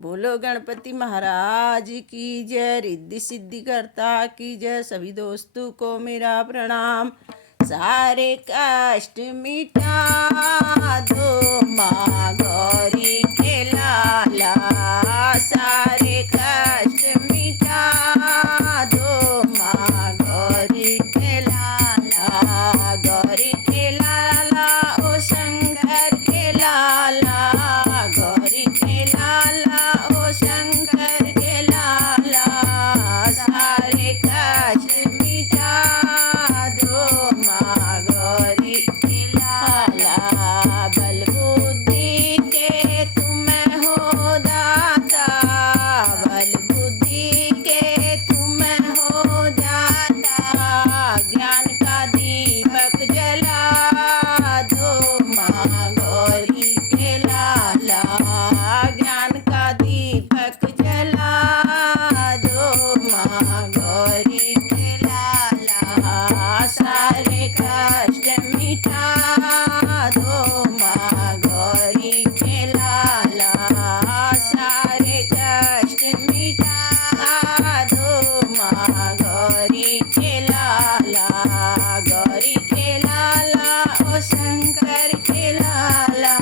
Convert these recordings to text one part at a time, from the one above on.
बोलो गणपति महाराज की जय। रिद्धि सिद्धि करता की जय। सभी दोस्तों को मेरा प्रणाम। सारे कष्ट मिटा दो माँ गौरी के लाला। सारे कष्ट मिटा दो माँ गौरी के लाला। गौरी के लाला ओ शंकर के लाला। गौरी के लाला ओ शंकर के लाला। सारे कष्ट मिटा दो माँ गौरी के लाला। बल बुद्धि के तुम हो दाता। बल बुद्धि के तुम हो दाता। ज्ञान का दीपक जला दो माँ गौरी के लाला। ज्ञान का दीपक जला दो माँ गौरी के लाला। सारे कष्ट मिटा दो माँ गौरी के लाला। सारे कष्ट मिटा दो माँ गौरी के लाला। गौरी के लाला ओ शंकर के लाला।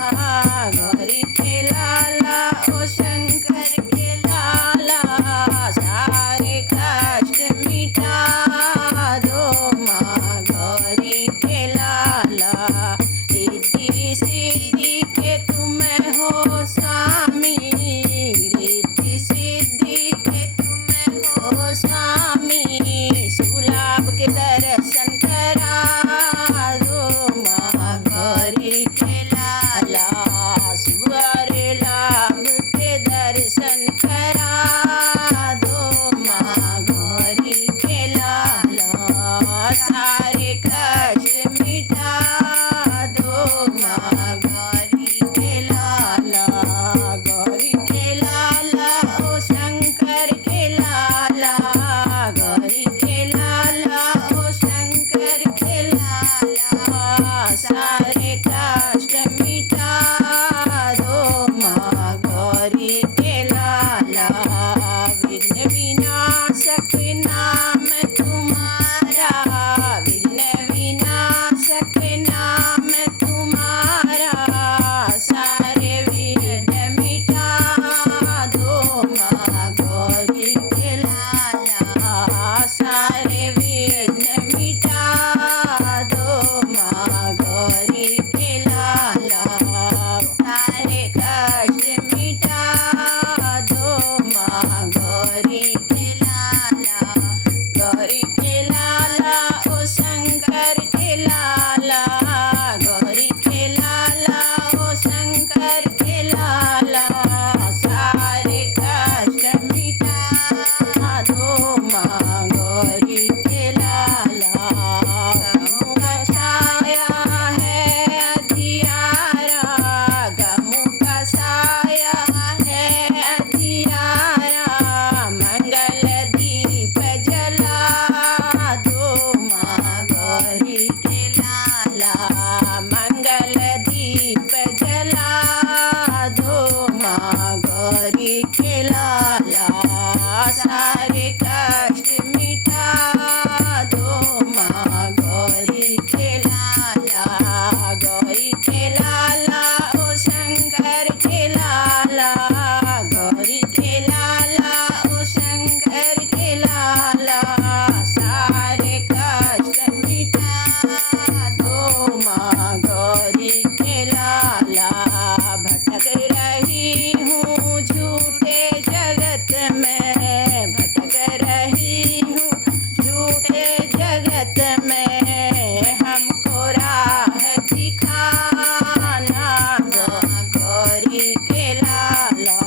गौरी के लाला ओ शंकर के लाला। सारे कष्ट मिटा दो माँ गौरी के लाला। रिद्धि सिद्धि के तुम हो स्वामी। रिद्धि सिद्धि के तुम हो स्वामी। सुलाभ के दर्शन करा दो माँ गौरी के लाला। सुअरे लाभ के दर्शन करा दो माँ गौरी के लाला। सारे कष्ट मिटा दो माँ गौरी के लाला। गौरी के लाला ओ शंकर के लाला। गौरी के लाला ओ शंकर के लाला। सारे कष्ट मिटा दो माँ गौरी के लाला। विघ्न विनाशक नाम तुम्हारा। विघ्न विनाशक नाम तुम्हारा। सारे विघ्न मिटा दो माँ गौरी के लाला। सारे विघ्न मिटा दो माँ गौरी के लाला। सारे कष्ट मिटा दो माँ गौरी के लाला। गौरी के लाला ओ शंकर के लाला। गौरी के लाला ओ शंकर के लाला। सारे कष्ट मिटा दो माँ गौरी के लाला। गमु का छाया है अधियारा। गमु का छाया है अधियारा। मंगल दीप जला दो माँ गौरी के लाला। मंगल दीप जला दो माँ गौरी के लाला। सारे कष्ट मिटा दो माँ गौरी के लाला। गौरी के लाला ओ शंकर के लाला। गौरी के लाला ओ शंकर के लाला। सारे कष्ट मिटा दो माँ गौरी के लाला। भटक रही हूँ झूठे जगत में। भटक रही हूँ झूठे जगत में। हमको राह दिखाना गौरी के लाला।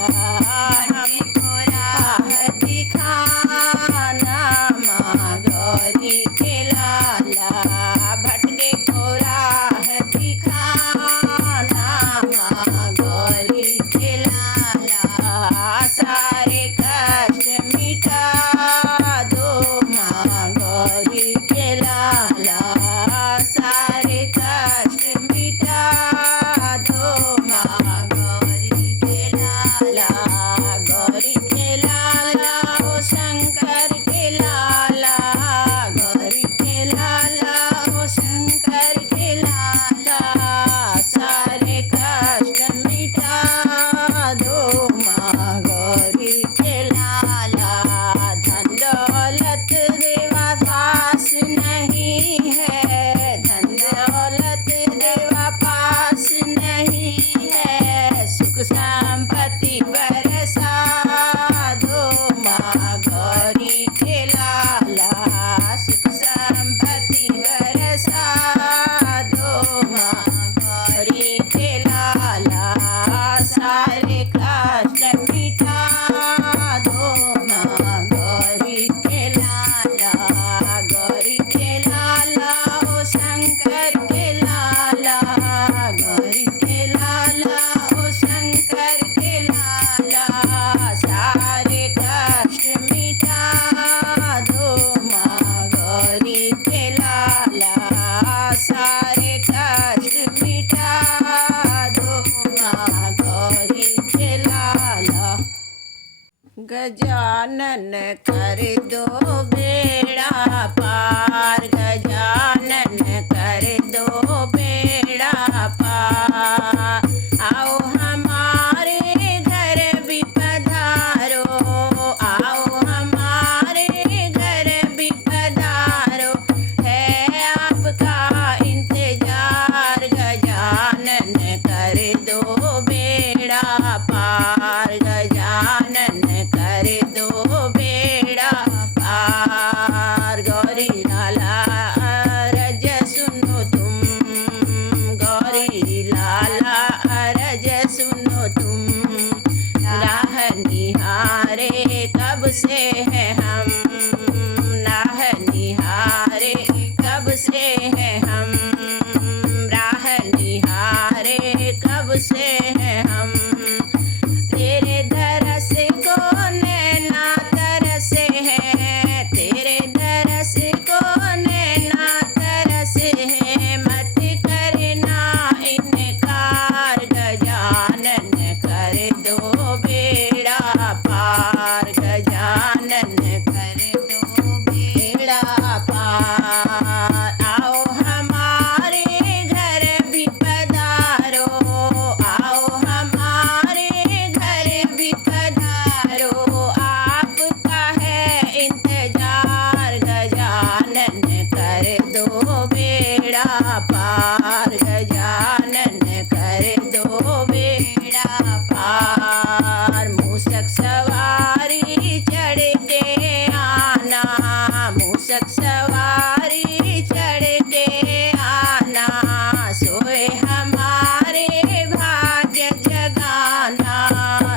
हमको राह दिखाना माँ गौरी के लाला। भटके को राह दिखाना माँ गौरी के लाला। सारे कष्ट मिटा दो माँ गौरी के लाला। सारे कष्ट मिटा दो माँ गौरी के लाला। गजानन कर दो बेड़ा पार, गजानन कर दो बेड़ा पार। आओ हमारे घर भी पधारो, आओ हमारे घर भी पधारो, है आपका इंतजार। गजानन कर दो बेड़ा पार, गजानन कर दो बेड़ा पार। गौरी लाला अरज सुनो तुम, गौरी लाला अरज सुनो तुम, राह निहारे कब से है हम, राह निहारे कब से है हम, राह निहारे कब से है हम। तेरे दरस को नैना तरसे हैं, तेरे दरस को नैना तरसे हैं, मत करना इनकार। गजानन कर दो बेड़ा पार, गजानन कर दो बेड़ा पार। आओ हमारे घर भी पधारो, आओ हमारे घर भी पधारो, आपका है इंतजार। गजानन कर दो बेड़ा पार, गजानन कर दो बेड़ा पार। मूसक सवारी चढ़ के आना, मूसक सवारी चढ़ के आना, सोए हमारे भाग्य जगाना,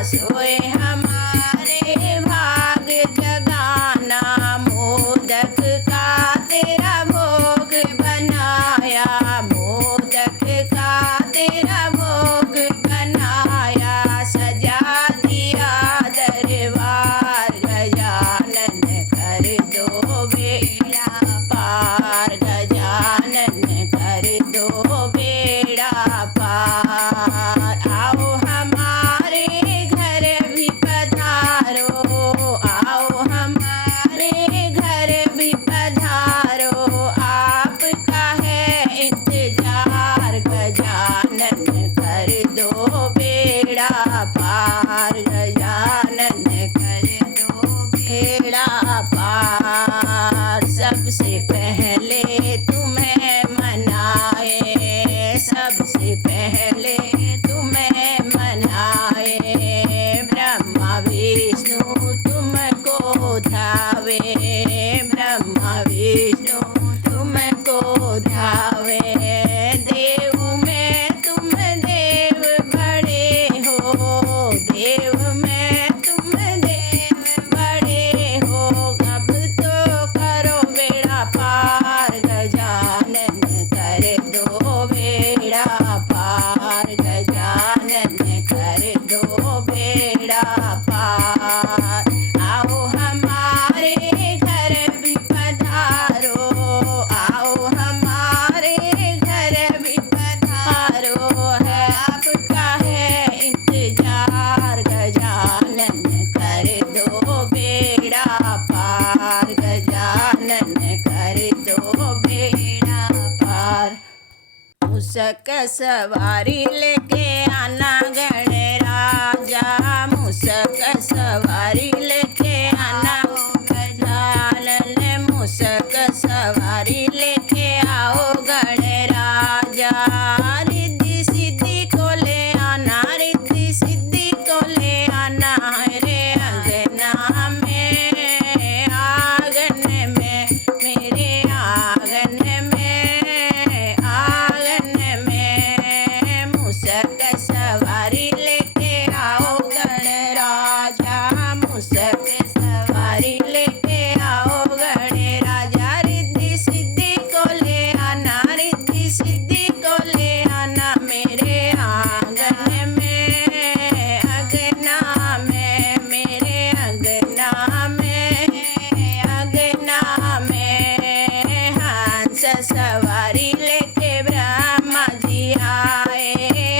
सोए हमारे भाग्य जगाना। मोदक का तेरा भोग बनाया, मोदक का तेरा भोग बनाया, सजा दिया दरबार। गजानन कर दो बेड़ा पार, गजानन कर दो बेड़ा पार। आओ हमारे घर भी पधारो, आओ हमारे घर भी पधारो, आपका है इंतजार। गजानन कर दो बेड़ा पार, गजानन कर दो बेड़ा पार। सबसे पहले तुम्हें मनाए, सबसे पहले तुम्हें मनाए, ब्रह्मा विष्णु तुमको धावे, ब्रह्मा विष्णु तुमको धावे। देव में तुम देव बड़े हो, देव में तुम देव बड़े हो, अब तो करो बेड़ा पार। गजानन कर दो बेड़ा पार, गजानन कर दो बेड़ा पार। आओ हमारे घर भी पधारो, आओ हमारे घर भी पधारो, है आपका है इंतजार। गजानन कर दो बेड़ा पार, गजानन कर दो बेड़ा पार। मूसक सवारी लेके आना गणराजा, मूसक सवारी लेके आना गजानन, मूसक सवारी लेके आओ गणराजा। रिद्धि सिद्धि को ले आना, रिद्धि सिद्धि को ले आना, रे अंगना में, आंगन में, मेरे आंगन में, आंगन में। मूसक सवारी लेके आओ गणराजा, मूसक सवारी लेके आओ गणराजा। रिद्धि सिद्धि को ले आना, रिद्धि सिद्धि को ले आना, मेरे आंगन में, अगना में, मेरे अगना में, अगना में। हंस सवारी लेके ब्रह्मा जी आए,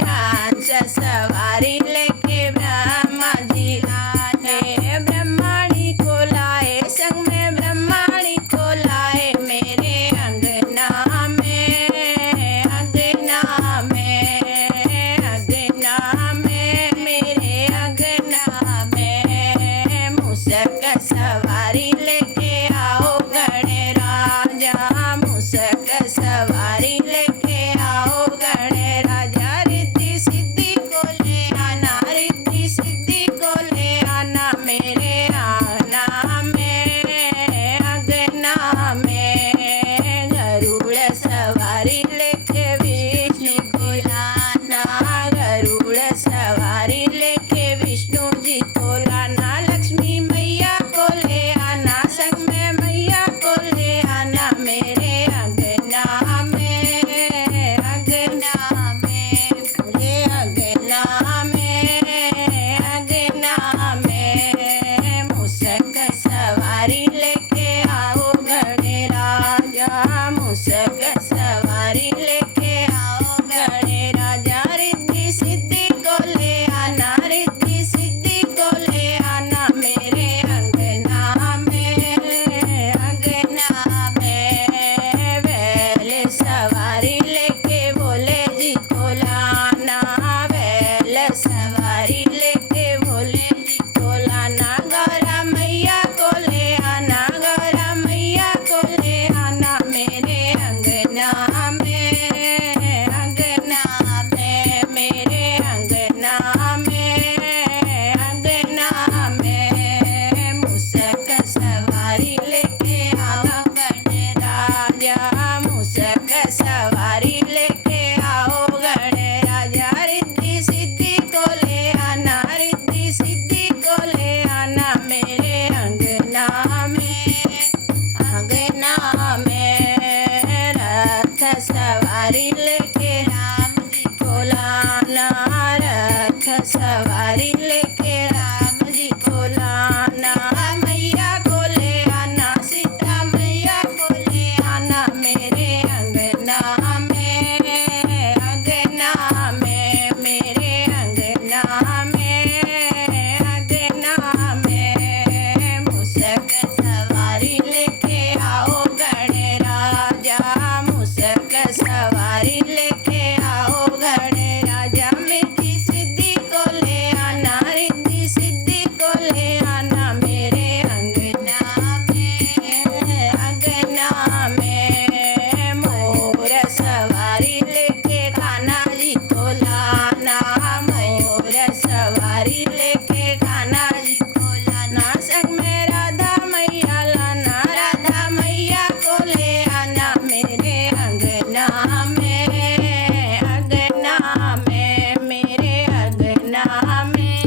हंस सवारी लेके ब्रह्मा जी आए, ब्रह्मा में मुसक सवारी लेके आओ गणे राजा, मुसक सवारी लेके आओ गणे राजा। रिद्धि सिद्धि को ले आना, रिद्धि सिद्धि को ले आना मेरे अंगना में, अंगना में। बैल सवारी लेके बोले जी को लाना, बैल सवारी लेके बोले जी को लाना। गौरा मैया को ले आना, गौरा मैया को ले आना मेरे अंगना में, अंगना में, मेरे अंगना में, अंगना में। मुसक सवारी लेके आओ गणे राजा, मुसक सवारी लेके आओ गणे राजा। रिद्धि सिद्धि को ले आना, रिद्धि सिद्धि को ले आना मेरे अंगना में, अंगना में। रथ सवारी लेके राम जी को लाना, रथ सवारी लेके राम जी को लाना। मैया को ले आना, सीता मैया को ले आना मेरे अंगना में, अंगना में, मेरे अंगना में, अंगना में। मुसक सवारी लेके आओ गणे राजा, मुसक सवारी लेके आओ गणे राजा। रिद्धि सिद्धि को ले आना, रिद्धि सिद्धि को ले आना मेरे अंगना में, अंगना में। मोर सवारी लेके कान्हा जी को लाना, मोर सवारी लेके कान्हा जी को लाना। संग में राधा मैया लाना, राधा मैया को ले आना मेरे अंगना में, अंगना में, मेरे अंगना में,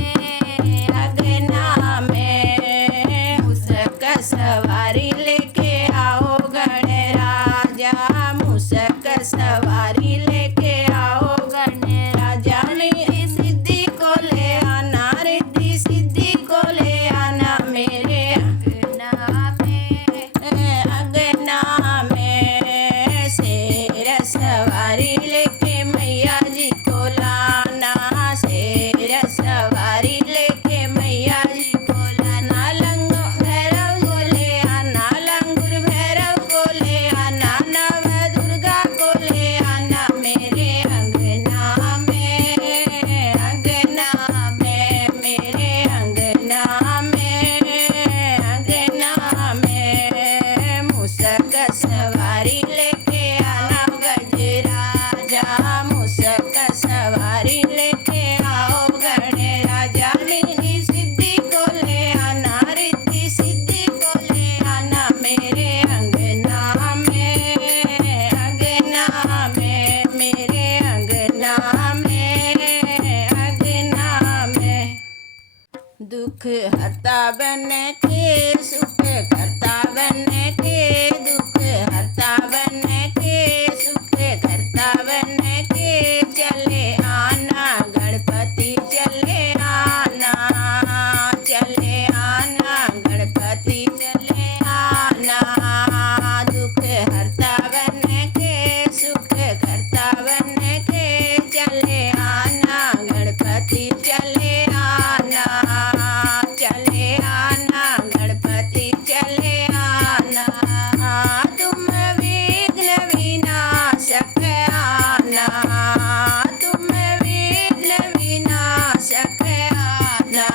अंगना में। मुसक सवारी लेके आओ गणे राजा, मुसक सवारी लेके आओ गणे राजा। रिद्धि सिद्धि को ले आना, रिद्धि सिद्धि को ले आना मेरे अंगना में, अंगना में। शेर सवारी लेके मैया जी को लाना, शेर सवारी लेके मैया जी को लाना। लंगूर भैरव को ले आना, लंगूर भैरव को ले आना। नव दुर्गा को ले आना मेरे अंगना में, अंगना में, मेरे अंगना में, अंगना में। मुसक सवारी लेके आना गजराजा, मुसक सवारी लेके आओ गणे राजा। रिद्धि सिद्धि को ले आना, रिद्धि सिद्धि को ले आना मेरे अंगना में, अंगना में, मेरे अंगना में, अंगना में। दुख हरता बन के सुख करता बन के, दुख हरता बन के सुख करता बन के। चले आना गणपति चले आना, चले आना गणपति चले आना। दुख हरता बन के सुख करता बन के। चले आना गणपति चले आना, चले आना गणपति चले आना। तुम विघ्न विनाशक आना, तुम विघ्न विनाशक आना।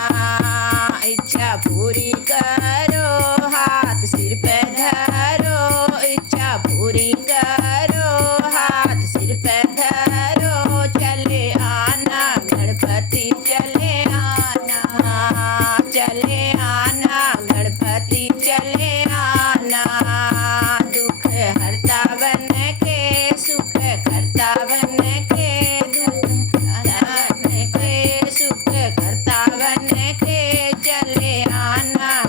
इच्छा पूरी करो, हाथ सिर पे धरो, इच्छा पूरी करो, हाथ सिर पे धरो। चले आना गणपति चले आना, चले आना गणपति चले आना। दुख हरता बन के सुख करता बन के, दुख हरता बन के सुख करता बन के। चले आना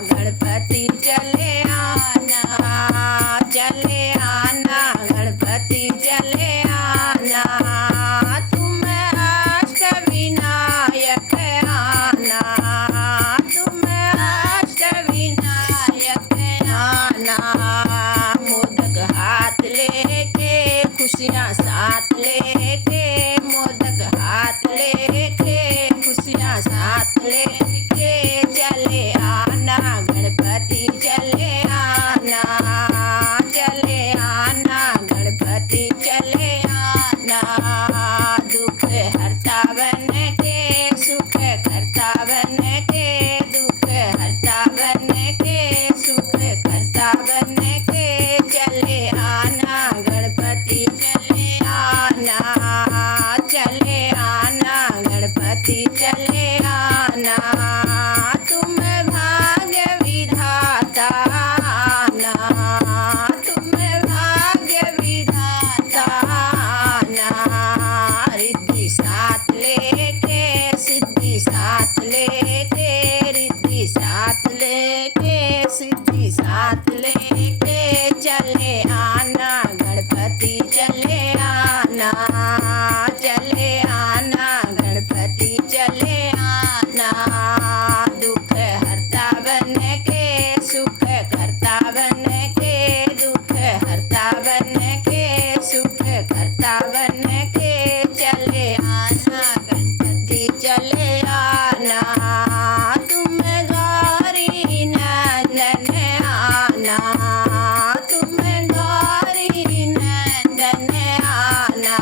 साथ लेके चले आना, गणपति चले आना, चले आना, गणपति चले आना। दुख हरता बन के सुख करता बन के, दुख हरता बन के सुख करता बन के चले आना, गणपति चले आना। तुम गौरी नंदन आना, तुम गौरी नंदन आना।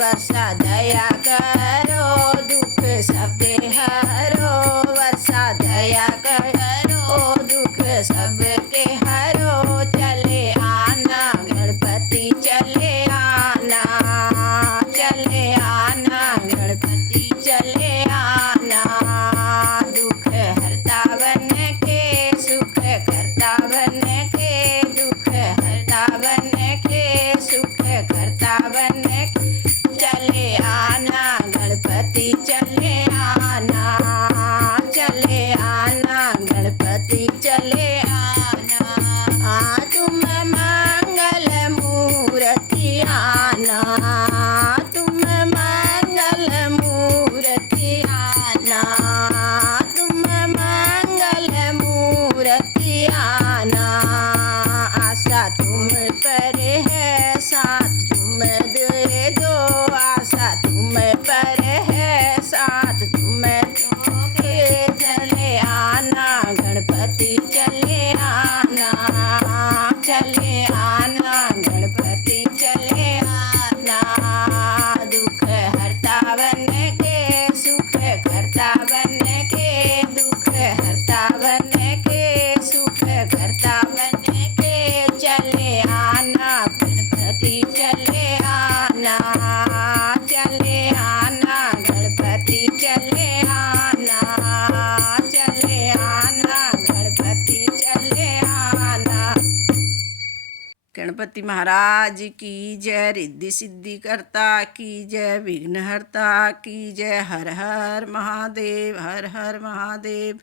वर्षा दया करो दुख सबके हरो, वर्षा दया करो दुख सबके हरो। चले आना, गणपति चले आना, चले आना, गणपति चले आना। दुख हरता बन के सुख करता बन के, दुख हरता बन के सुख करता बन के चले आना, गणपति चले आना, चले आना, गणपति चले आना। तुम मंगल मूर्ति आना, तुम मंगल मूर्ति आना, तुम मंगल मूर्ति आना। आशा तुम पर है साथ तुम दे दो, आशा तुम पर है साथ तुम दोगे। चले आना, गणपति चले आना, चले आना, गणपति चले आना। दुख हरता बन के सुख करता बन के, दुख हरता बन के सुख करता बन के चले आना, गणपति चले आना, चले आना, गणपति चले आना, चले आना, गणपति चले आना। गणपति महाराज की जय, रिद्धि सिद्धि करता की जय, विघ्न हरता की जय। हर हर महादेव, हर हर महादेव।